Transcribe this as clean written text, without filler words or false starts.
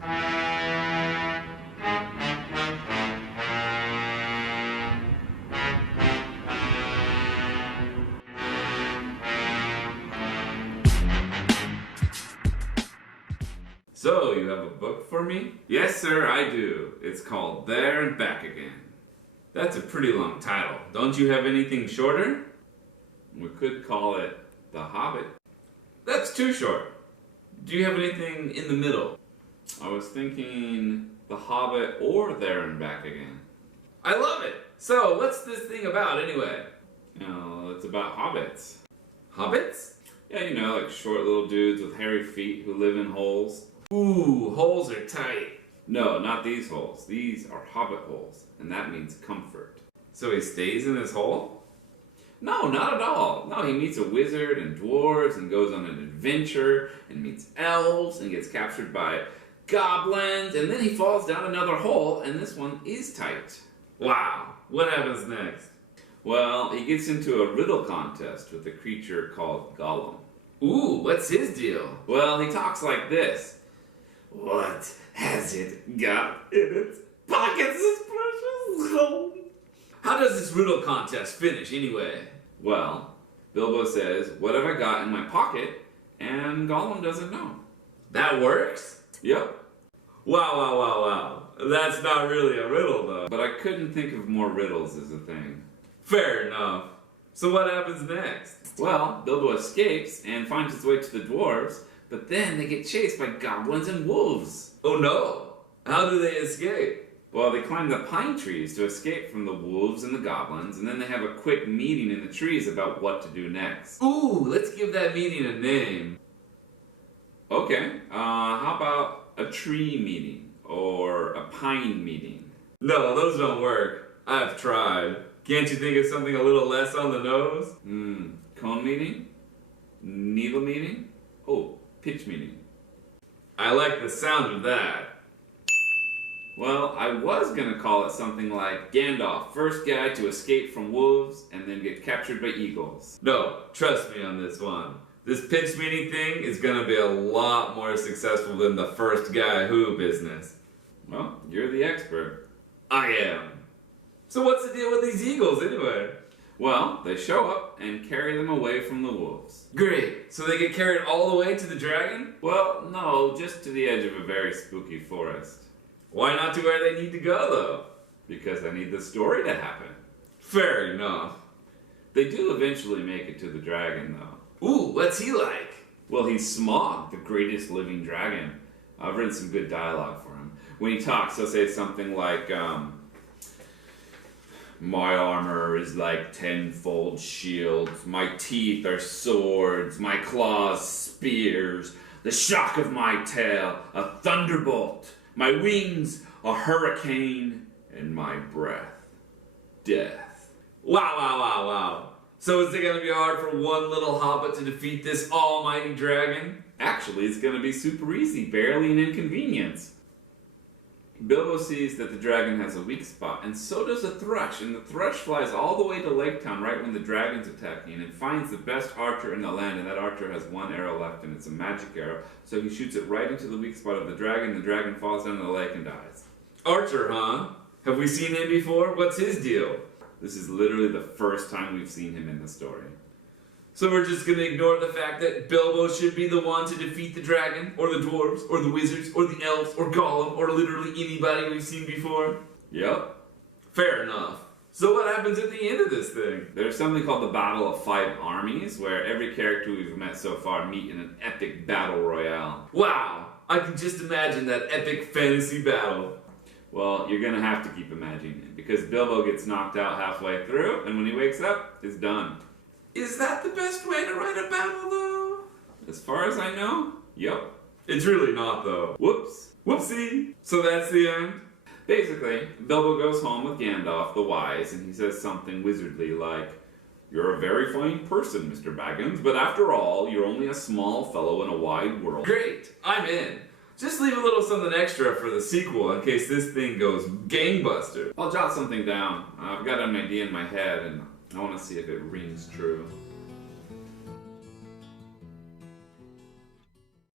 So, you have a book for me? Yes, sir, I do. It's called There and Back Again. That's a pretty long title. Don't you have anything shorter? We could call it The Hobbit. That's too short. Do you have anything in the middle? I was thinking The Hobbit or There and Back Again. I love it! So, what's this thing about anyway? It's about hobbits. Hobbits? Yeah, like short little dudes with hairy feet who live in holes. Ooh, holes are tight. No, not these holes. These are hobbit holes, and that means comfort. So he stays in his hole? No, not at all. No, he meets a wizard and dwarves and goes on an adventure and meets elves and gets captured by goblins, and then he falls down another hole, and this one is tight. Wow, what happens next? Well, he gets into a riddle contest with a creature called Gollum. Ooh, what's his deal? Well, he talks like this. What has it got in its pockets, this precious home? How does this riddle contest finish anyway? Well, Bilbo says, what have I got in my pocket? And Gollum doesn't know. That works? Yep. Wow. That's not really a riddle though. But I couldn't think of more riddles as a thing. Fair enough. So what happens next? Well, Bilbo escapes and finds his way to the dwarves, but then they get chased by goblins and wolves. Oh no! How do they escape? Well, they climb the pine trees to escape from the wolves and the goblins, and then they have a quick meeting in the trees about what to do next. Ooh, let's give that meeting a name. Okay, how about a tree meeting or a pine meeting? No, those don't work. I've tried. Can't you think of something a little less on the nose? Cone meeting? Needle meeting? Oh, pitch meeting. I like the sound of that. Well, I was gonna call it something like Gandalf, first guy to escape from wolves and then get captured by eagles. No, trust me on this one. This pitch meeting thing is gonna be a lot more successful than the first guy who business. Well, you're the expert. I am. So what's the deal with these eagles anyway? Well, they show up and carry them away from the wolves. Great! So they get carried all the way to the dragon? Well, no, just to the edge of a very spooky forest. Why not to where they need to go, though? Because I need the story to happen. Fair enough. They do eventually make it to the dragon, though. Ooh, what's he like? Well, he's Smaug, the greatest living dragon. I've written some good dialogue for him. When he talks, he'll say something like, my armor is like 10-fold shields, my teeth are swords, my claws spears, the shock of my tail a thunderbolt, my wings a hurricane, and my breath death. Wow. So is it going to be hard for one little hobbit to defeat this almighty dragon? Actually, it's going to be super easy, barely an inconvenience. Bilbo sees that the dragon has a weak spot, and so does a thrush, and the thrush flies all the way to Lake Town right when the dragon's attacking, and finds the best archer in the land, and that archer has one arrow left, and it's a magic arrow, so he shoots it right into the weak spot of the dragon falls down the lake and dies. Archer, huh? Have we seen him before? What's his deal? This is literally the first time we've seen him in the story. So we're just gonna ignore the fact that Bilbo should be the one to defeat the dragon, or the dwarves, or the wizards, or the elves, or Gollum, or literally anybody we've seen before? Yep. Fair enough. So what happens at the end of this thing? There's something called the Battle of Five Armies, where every character we've met so far meet in an epic battle royale. Wow! I can just imagine that epic fantasy battle. Well, you're gonna have to keep imagining it, because Bilbo gets knocked out halfway through, and when he wakes up, it's done. Is that the best way to write a battle, though? As far as I know, yep. It's really not, though. Whoops. Whoopsie. So that's the end? Basically, Bilbo goes home with Gandalf the Wise, and he says something wizardly like, "You're a very fine person, Mr. Baggins, but after all, you're only a small fellow in a wide world." Great. I'm in. Just leave a little something extra for the sequel in case this thing goes gangbuster. I'll jot something down. I've got an idea in my head, and I want to see if it rings true.